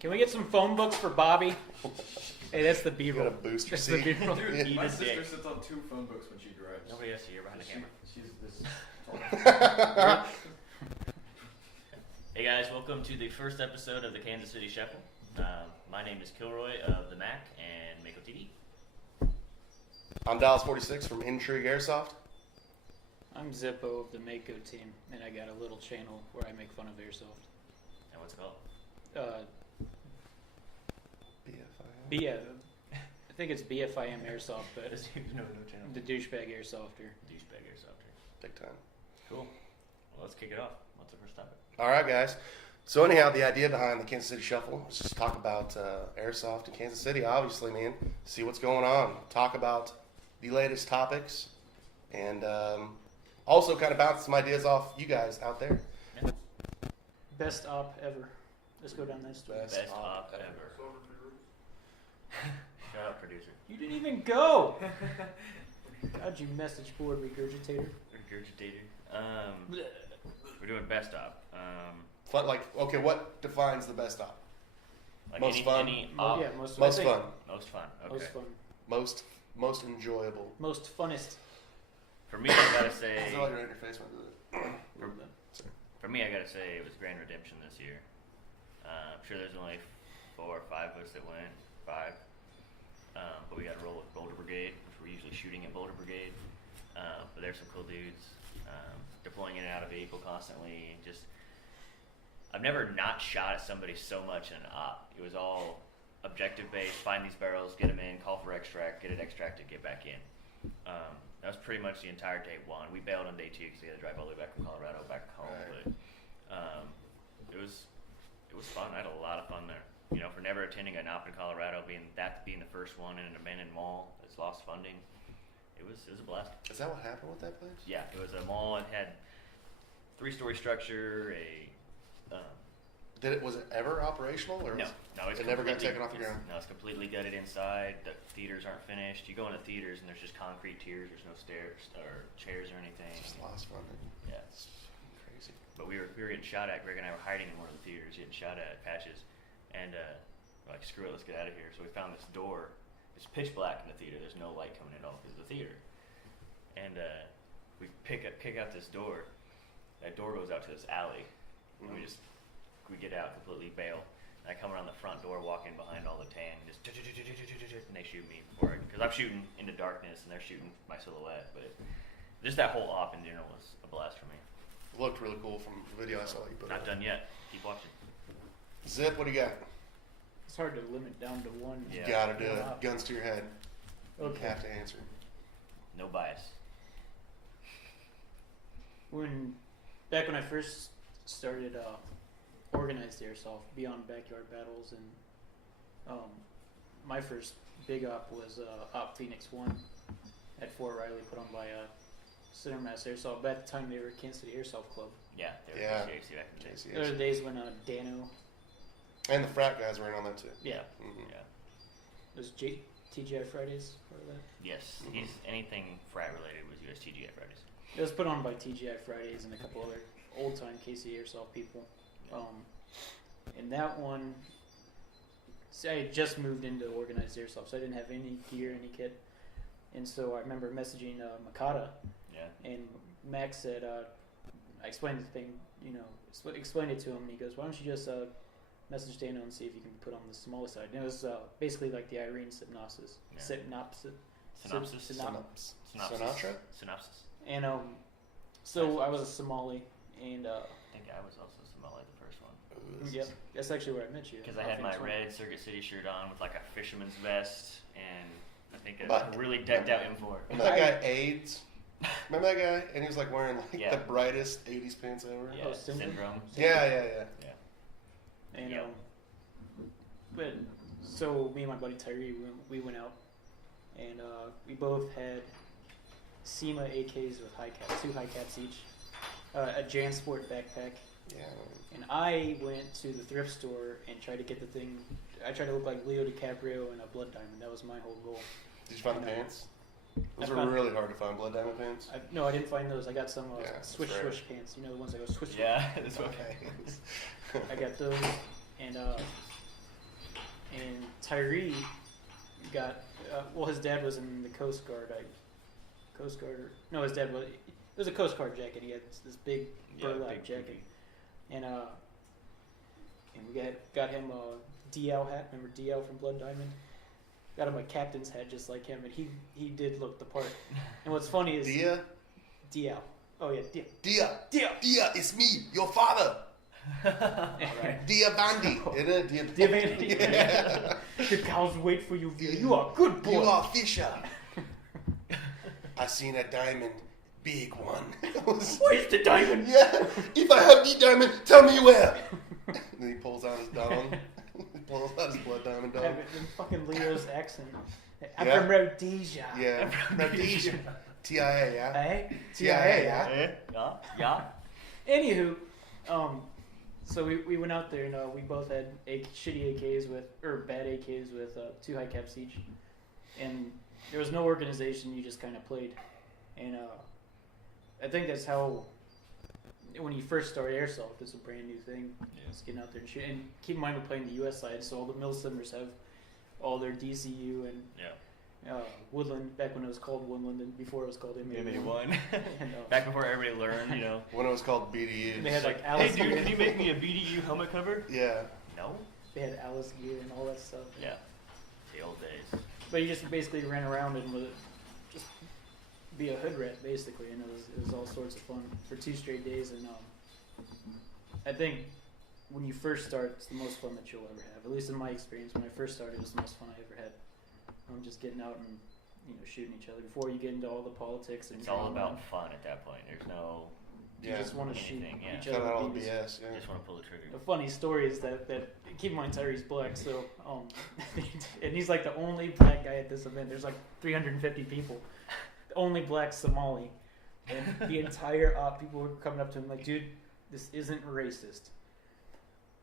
Can we get some phone books for Bobby? Hey, that's the You got B-roll. a booster That's the seat. B-roll. Dude, Eat my a sister dick. sits on 2 phone books when she drives. Nobody has to hear behind the camera. She's this. Hey guys, welcome to the first episode of the Kansas City Shuffle. My name is Kilroy of the Mac and Mako TV. I'm Dallas 46 from Intrigue Airsoft. I'm Zippo of the Mako team, and I got a little channel where I make fun of airsoft. And what's it called? BFI. I think it's BFIM Airsoft, but no channel. the douchebag airsofters. Douchebag Airsoft. Big time. Cool. Well, let's kick it off. What's the first topic? All right, guys. So anyhow, the idea behind the Kansas City Shuffle is just talk about airsoft in Kansas City, obviously, man. See what's going on. Talk about the latest topics. And also kind of bounce some ideas off you guys out there. Yeah. Best op ever. Let's go down this way. Best op ever. Shut up, producer. You didn't even go! How'd you message board regurgitator? Regurgitator. We're doing best op. Okay, what defines the best op? Like Most fun? Any op. Yeah, Most I think fun. Most fun. Okay. Most fun. Most enjoyable. Most funnest. For me, I gotta say. I feel like right in your face when I do it. For me, I gotta say it was Grand Redemption this year. I'm sure there's only 4 or 5 of us that went. 5. But we got to roll with Boulder Brigade, which we're usually shooting at Boulder Brigade. But there's some cool dudes deploying in and out of vehicle constantly. I've never not shot at somebody so much in an op. It was all objective based. Find these barrels, get them in, call for extract, get it extracted, get back in. That was pretty much the entire day 1. We bailed on day 2 because we had to drive all the way back from Colorado back home. Right. But it was fun. I had a lot of fun there. You know, for never attending an op in Colorado, being the first one in an abandoned mall that's lost funding, it was a blast. Is that what happened with that place? Yeah, it was a mall. It had 3-story structure. Was it ever operational? Or No, it never got taken off the ground? No, it's completely gutted inside. The theaters aren't finished. You go into theaters and there's just concrete tiers. There's no stairs or chairs or anything. It's just lost funding. Yeah, It's crazy. but we were getting shot at. Greg and I were hiding in one of the theaters, getting shot at patches, and we're like, screw it, let's get out of here. So we found this door. It's pitch black in the theater. There's no light coming in at all because of the theater. And we pick out this door. That door goes out to this alley. And we get out, completely bail. And I come around the front door, walking behind all the tan, and they shoot me for it because I'm shooting into darkness and they're shooting my silhouette. But just that whole op in general was a blast for me. It looked really cool from the video I saw you put Not up. done yet. Keep watching. Zip, what do you got? It's hard to limit down to one. You Yeah. gotta do it. Wow. Guns to your head. Okay. You have to answer. No bias. Back when I first started organized airsoft beyond backyard battles, and my first big op was Op Phoenix 1 at Fort Riley, put on by Center Mass Airsoft. But at the time, they were Kansas City Airsoft Club. Yeah, they were Yeah. JC back in the day. JC There were is. days when Dano, And the frat guys were in on that too. yeah, Mm-hmm. Yeah. it was TGI Fridays part of that. Yes, Mhm. he's anything frat related was USTGA Fridays. It was put on by TGI Fridays and a couple other old time KC Airsoft people. And that one, see, I had just moved into organized airsoft, so I didn't have any gear, any kit. And so I remember messaging Makata, Yeah. and Max said, I explained the thing, explained it to him, and he goes, why don't you just message Dano and see if you can put on the smaller side. And it was basically like the Irene synopsis. Yeah. Synopsis. Sinatra? Synopsis. And so I was a Somali, and I think I was also Somali the first one. Ooh, this yep, is- that's actually where I met you. Because I had my red Circuit City shirt on with like a fisherman's vest and I think a But- really decked out M4. Remember that guy AIDS? Remember that guy? And he was like wearing like Yeah. the brightest 80s pants ever? Yeah, Oh, Syndrome? Syndrome. Yeah. And Yep. but so me and my buddy Tyree, we went out, and we both had SEMA AKs with high caps, 2 high caps each, a JanSport backpack, Yeah. and I went to the thrift store and tried to get the thing. I tried to look like Leo DiCaprio in a Blood Diamond. That was my whole goal. Did you find the pants? Those I are found- really hard to find, blood diamond pants. No, I didn't find those. I got some Yeah, that's swish rare. swish pants. You know the ones that go swish. Yeah, that's what Okay. I got those, and Tyree got his dad was in the Coast Guard. No, his dad was. It was a Coast Guard jacket. He had this big burlap big jacket, poopy. and we got him a DL hat. Remember DL from Blood Diamond? Got him a captain's hat just like him, and he did look the part. And what's funny is Dia? DL. Oh yeah, DL. Dia, it's me, your father. Right. Dia Bandi. Isn't it? Dia Bandi. Yeah. The cows wait for you, Via. You are a good boy. You are Fisher. I seen a diamond, big one. Where's the diamond? Yeah, if I have the diamond, tell me where. And then he pulls out his dong. He pulls out his blood diamond dong. In fucking Leo's accent. I'm Yeah. from Rhodesia. Yeah, Rhodesia. TIA, yeah? Hey? TIA, yeah. Yeah. Anywho, so we went out there and we both had shitty AKs bad AKs with 2 high caps each. And there was no organization, you just kind of played. And I think that's how, when you first start airsoft, it's a brand new thing. Just getting out there and shooting. And keep in mind we're playing the US side, so all the Milsimmers have all their DCU and Woodland, back when it was called Woodland and before it was called MA1. And, Back before everybody learned, When it was called BDU. they had like Hey Alice dude, gear. can you make me a BDU helmet cover? Yeah. No. They had Alice gear and all that stuff. Yeah. The old days. But you just basically ran around and would just be a hood rat basically, and it was all sorts of fun for 2 straight days. And I think when you first start, it's the most fun that you'll ever have. At least in my experience, when I first started, it was the most fun I ever had. Just getting out and shooting each other before you get into all the politics. And It's all drama. about fun at that point. There's no. You just want to shoot anything, yeah. each Cut other. out all with the these. BS, You yeah. just want to pull the trigger. The funny story is that keep in mind Tyree's black, so and he's like the only black guy at this event. There's like 350 people, the only black Somali, and the entire people were coming up to him like, dude, this isn't racist,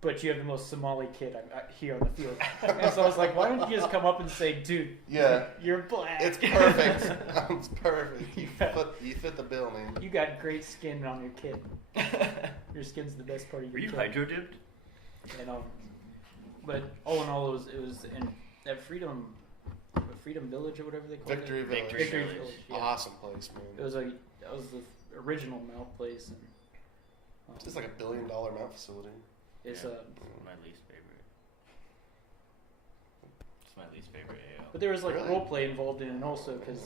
but you have the most Somali kid here on the field. And so I was like, why don't you just come up and say, dude, Yeah. you're black. It's perfect. It's perfect. You fit the bill, man. You got great skin on your kid. Your skin's the best part of your Were you kid. hydro dipped? And but all in all, it was in that Freedom Village or whatever they call Victory it. Village. Victory Victory Village. Village. Yeah. Awesome place, man. That was the original mount place, and It's like $1 billion mount facility. it's Yeah. My least favorite. It's my least favorite AO. but there was like Really? role play involved in it also because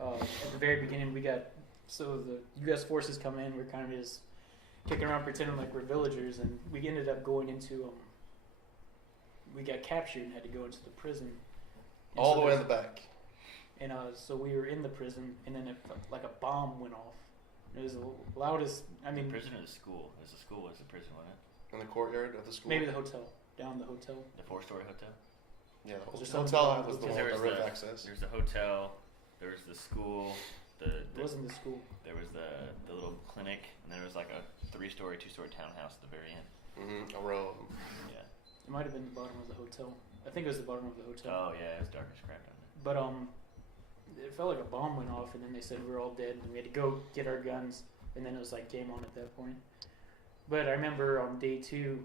at the very beginning the U.S. forces come in, we're kind of just kicking around pretending like we're villagers, and we ended up going into we got captured and had to go into the prison. And All so the way in there's- the back. And so we were in the prison, and then like a bomb went off. It was the loudest. I mean, The prison or the school? It was the school, was the prison, wasn't it? In the courtyard of the school. maybe the hotel, down the hotel. The 4-story hotel? Yeah, the Was there hotel something was the about one the with There the was roof access. There's the hotel, there was the school, It wasn't the school. there was the little clinic, and there was like a 3-story, 2-story townhouse at the very end. Mm-hmm. A row of them. Yeah. It might have been the bottom of the hotel. I think it was the bottom of the hotel. Oh yeah, it was dark as crap down there. But it felt like a bomb went off, and then they said we were all dead, and we had to go get our guns, and then it was like game on at that point. But I remember on day 2,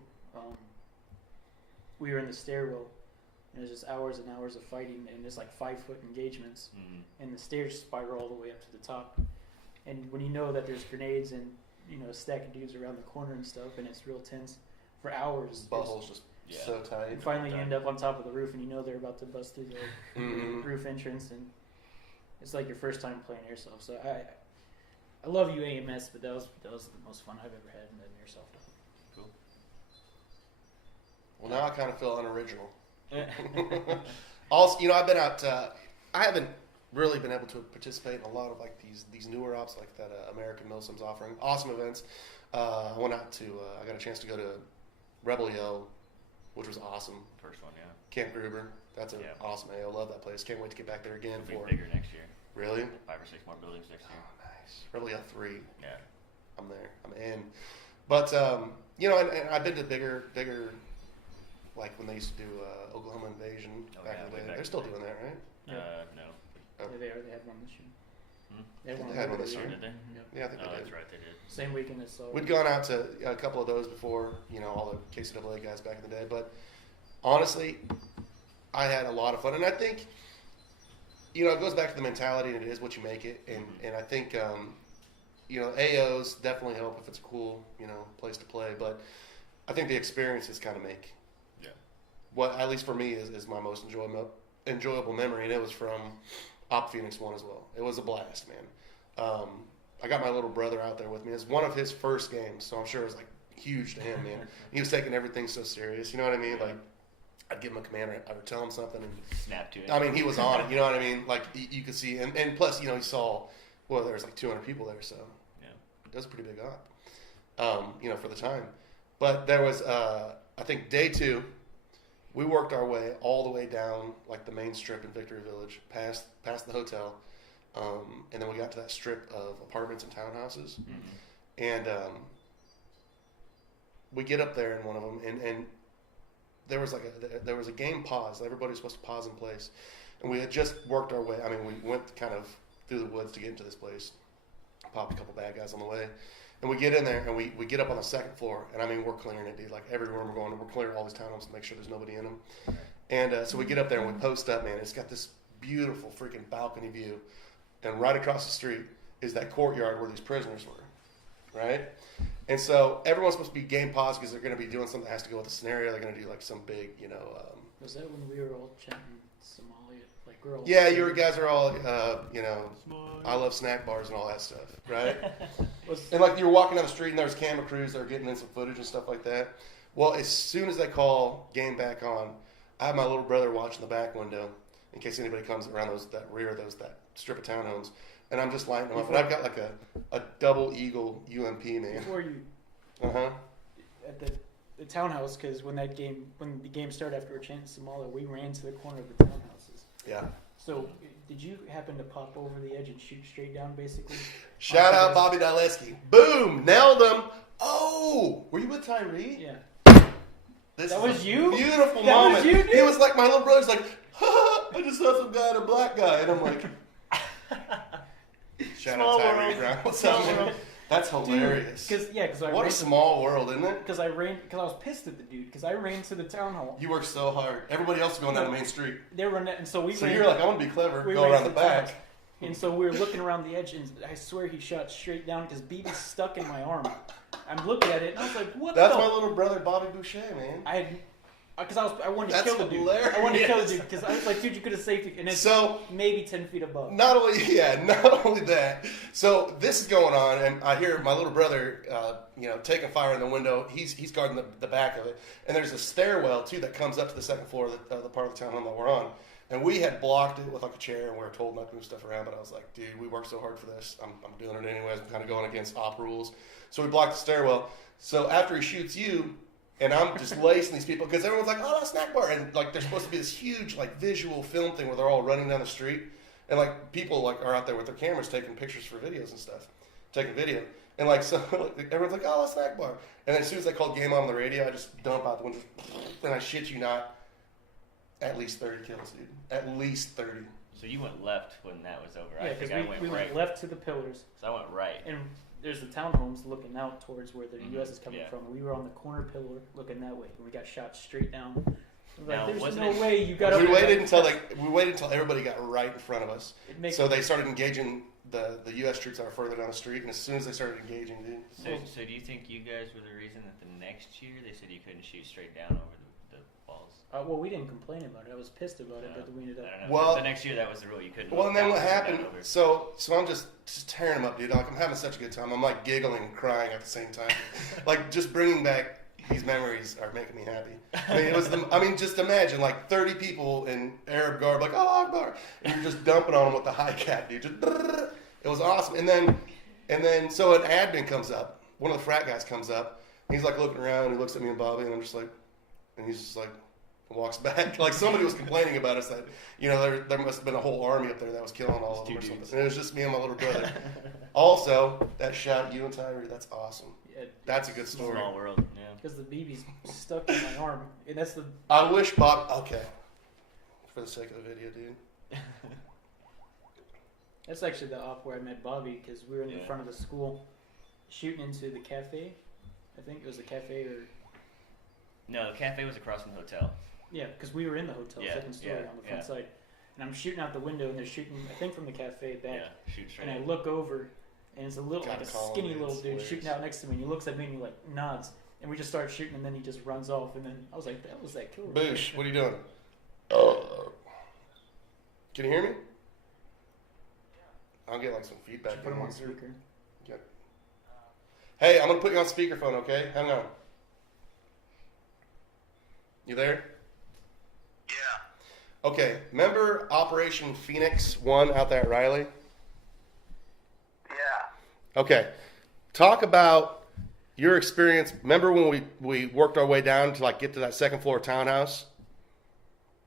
we were in the stairwell, and it was just hours and hours of fighting, and it's like 5-foot engagements, and the stairs spiral all the way up to the top. And when you know that there's grenades and a stack of dudes around the corner and stuff, and it's real tense for hours. Buttholes just Yeah. so tight. And finally, you end up on top of the roof, and they're about to bust through the Mhm. roof entrance, and it's like your first time playing airsoft. So I love you AMS, but that was the most fun I've ever had in an airsoft. Cool. Well, now I kind of feel unoriginal. Also, I've been out. I haven't really been able to participate in a lot of like these newer ops like that American Milsim's offering. Awesome events. I went out to. I got a chance to go to Rebel Yell, which was awesome. First one, yeah. Camp Gruber. That's an Yeah. awesome AO. Love that place. Can't wait to get back there again It'll for. be bigger next year. Really? 5 or 6 more buildings next year. Oh, nice. Rebel Yell 3. Yeah. I'm there. I'm in. But and I've been to bigger, like when they used to do Oklahoma Invasion Oh, back yeah, in the way day. back They're in still the day. doing that, right? Yeah. No. Oh. Yeah, they are. They had one this year. Hmm? They had one, They had one earlier this Oh, year. did they? Yep. Yeah, I think Oh, they did. that's right, they did. Same weekend as We'd gone out to a couple of those before, all the KCAA guys back in the day. But honestly, I had a lot of fun, and I think, it goes back to the mentality, and it is what you make it, and I think, AOs definitely help if it's a cool, place to play, but I think the experiences kind of make what, at least for me, is my most enjoyable memory, and it was from Op Phoenix 1 as well. It was a blast, man. I got my little brother out there with me. It was one of his first games, so I'm sure it was, like, huge to him, man. He was taking everything so serious, you know what I mean? Like, I'd give him a command, I would tell him something, and Snap to it. I mean, he was on it, you know what I mean? Like, you could see, and plus, he saw, well, there was like 200 people there, so it was a pretty big op, for the time. But there was, I think, day 2, we worked our way all the way down, like, the main strip in Victory Village, past the hotel, and then we got to that strip of apartments and townhouses, and we get up there in one of them, and there was a game pause. Everybody was supposed to pause in place, and we had just worked our way. I mean, we went kind of through the woods to get into this place, popped a couple bad guys on the way, and we get in there, and we get up on the second floor, and I mean, we're clearing it, dude. Like, every room we're going to, we're clearing all these townhomes to make sure there's nobody in them. And so we get up there, and we post up, man. It's got this beautiful freaking balcony view, and right across the street is that courtyard where these prisoners were, right? And so everyone's supposed to be game pause because they're going to be doing something that has to go with the scenario. They're going to do, like, some big, Was that when we were all chanting Somalia? Like, we're all... Yeah, you guys are all, I love snack bars and all that stuff, right? And, like, you were walking down the street and there was camera crews that were getting in some footage and stuff like that. Well, as soon as they call game back on, I have my little brother watching the back window in case anybody comes around that strip of townhomes. And I'm just lighting them up. And I've got, like, a double eagle UMP, man. Before you... At the townhouse, because when the game started after we were chanting Somalia, we ran to the corner of the townhouses. Yeah. So, did you happen to pop over the edge and shoot straight down, basically? Shout out Bobby Dileski. Boom! Nailed him! Oh! Were you with Tyree? Yeah. That was you? Beautiful that moment. Was you, dude? He was like, my little brother's like, I just saw some guy and a black guy. And I'm like, shout out Tyree Brown. What's up, man? That's hilarious. Because what a small world, isn't it? Because I was pissed at the dude. Because I ran to the town hall. You worked so hard. Everybody else was going down the main street. They were running, and so we. So you're like, I'm gonna be clever. Go around the back. And so we were looking around the edge, and I swear he shot straight down because BB's stuck in my arm. I'm looking at it, and I was like, "What?" That's my little brother, Bobby Boucher, man. I wanted to kill the dude. Hilarious. I wanted to kill the dude because I was like, dude, you could have saved it. And it's maybe 10 feet above. Not only that. So this is going on, and I hear my little brother, taking fire in the window. He's guarding the back of it, and there's a stairwell too that comes up to the second floor of the part of the townhome that we're on. And we had blocked it with like a chair, and we were told not to move stuff around. But I was like, dude, we worked so hard for this. I'm doing it anyways. I'm kind of going against op rules. So we blocked the stairwell. So after he shoots you, and I'm just lacing these people because everyone's like, oh, that's snack bar, and like there's supposed to be this huge like visual film thing where they're all running down the street, and like people like are out there with their cameras taking pictures for videos and stuff, taking video, and like so everyone's like, oh, that's snack bar, and then as soon as they called game on the radio, I just dump out the window, and I shit you not, at least 30 kills, dude, at least 30. So you went left when that was over. Yeah, I think I went we right. went left to the pillars. So I went right. And there's the townhomes looking out towards where the U.S. is coming from. We were on the corner pillar looking that way, and we got shot straight down. Now, there's no way you got up. We waited until everybody got right in front of us. So they started engaging the U.S. troops that were further down the street, and as soon as they started engaging, dude. So do you think you guys were the reason that the next year they said you couldn't shoot straight down over the walls? Well, we didn't complain about it. I was pissed about it, but we ended up. I don't know. Well, the next year that was the rule. You couldn't. Well, and then what shoot happened? down over. So I'm just tearing them up, dude. Like I'm having such a good time. I'm like giggling and crying at the same time. Like just bringing back these memories are making me happy. I mean, just imagine like 30 people in Arab garb, like oh Akbar, and you're just dumping on them with the high cap, dude. Just, it was awesome. And then so an admin comes up. One of the frat guys comes up. And he's like looking around. And he looks at me and Bobby, and I'm just like, and he's just like. Walks back like somebody was complaining about us that there must have been a whole army up there that was killing all of them or something. And it was just me and my little brother. Also, that shot you and Tyree. That's awesome. Yeah, that's a good story. Small world, yeah. Because the BB's stuck in my arm, and that's the. I wish Bob. Okay, for the sake of the video, dude. That's actually the op where I met Bobby because we were in the front of the school, shooting into the cafe. I think it was a cafe or. No, the cafe was across from the hotel. Yeah, because we were in the hotel, Yeah, second story yeah, on the front yeah. side. And I'm shooting out the window, and they're shooting, I think, from the cafe back. Yeah, shoot straight. And I look over, and it's a little, Gotta like a call him, skinny dude. little dude Swears. shooting out next to me. And he looks at me and he like nods, and we just start shooting, and then he just runs off. And then I was like, that was that killer. Boosh, what are you doing? Can you hear me? I'll get like some feedback. Put him on in. speaker. Hey, I'm gonna put you on speakerphone, okay? Hang on. You there? Yeah. Okay. Remember Operation Phoenix 1 out there at Riley? Yeah. Okay. Talk about your experience. Remember when we worked our way down to like get to that second floor townhouse?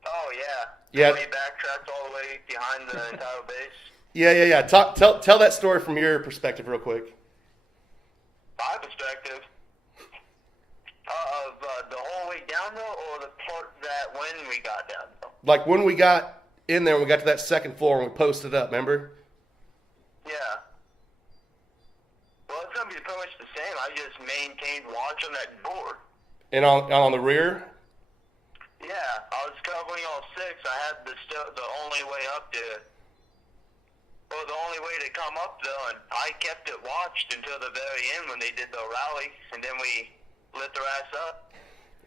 Oh, yeah. Yeah. We backtracked all the way behind the entire base. Yeah. Tell that story from your perspective real quick. My perspective, of the whole way down though, or the part that when we got down though? Like when we got in there, we got to that second floor and we posted up, remember? Yeah. Well, it's going to be pretty much the same. I just maintained watch on that door. And on the rear? Yeah, I was covering all six. I had the only way up to, well, the only way to come up though, and I kept it watched until the very end when they did the rally, and then we lit their ass up.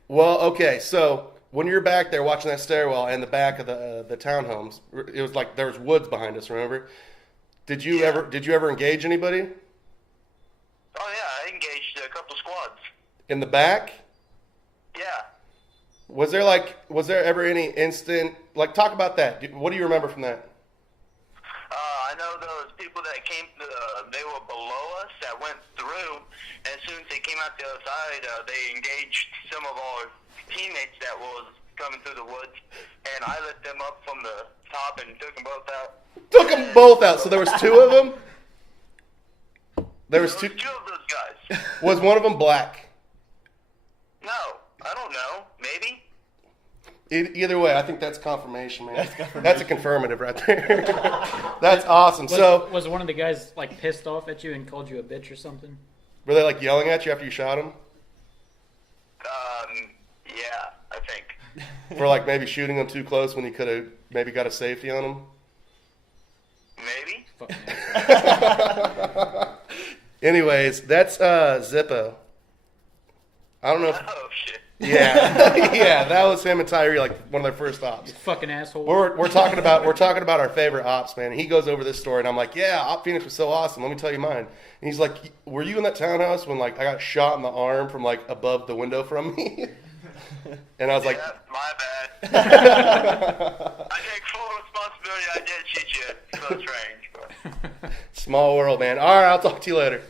Well, okay, so when you're back there watching that stairwell and the back of the townhomes, it was like there was woods behind us, remember? Did you ever engage anybody? Oh yeah, I engaged a couple squads. In the back? Yeah. Was there ever any instant, like, talk about that. What do you remember from that? I know there was people that came, they were below us that went through, and as soon as they came out the other side, they engaged some of our teammates that was coming through the woods, and I lit them up from the top and took them both out. Took them both out, so there was two of them? There was two. Two of those guys. Was one of them black? No, I don't know. Maybe. Either way, I think that's confirmation, man. That's a confirmative right there. That's awesome. So, Was one of the guys like pissed off at you and called you a bitch or something? were they like yelling at you after you shot him? Yeah, I think. For like maybe shooting them too close when you could have maybe got a safety on them? Maybe. Fucking asshole. Anyways, that's Zippo. I don't know if... Oh, shit. Yeah. Yeah, that was him and Tyree, like one of their first ops. You fucking asshole. We're talking about our favorite ops, man. And he goes over this story, and I'm like, yeah, Op Phoenix was so awesome. Let me tell you mine. And he's like, were you in that townhouse when like I got shot in the arm from like above the window from me? And I was like, Yeah, my bad. I take full responsibility. I did shoot you at close range. But, small world, man. All right, I'll talk to you later.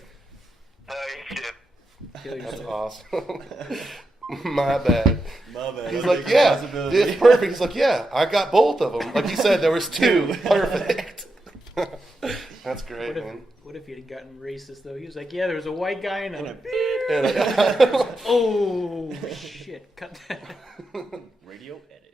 you too. Kill That's yourself. awesome. My bad. My bad. He's I like, take yeah, responsibility. it's perfect. He's like, yeah, I got both of them. Like he said, there was two. Perfect. That's great, man. What if he'd gotten racist though? He was like, yeah, there was a white guy and a And, oh shit, cut that. Radio edit.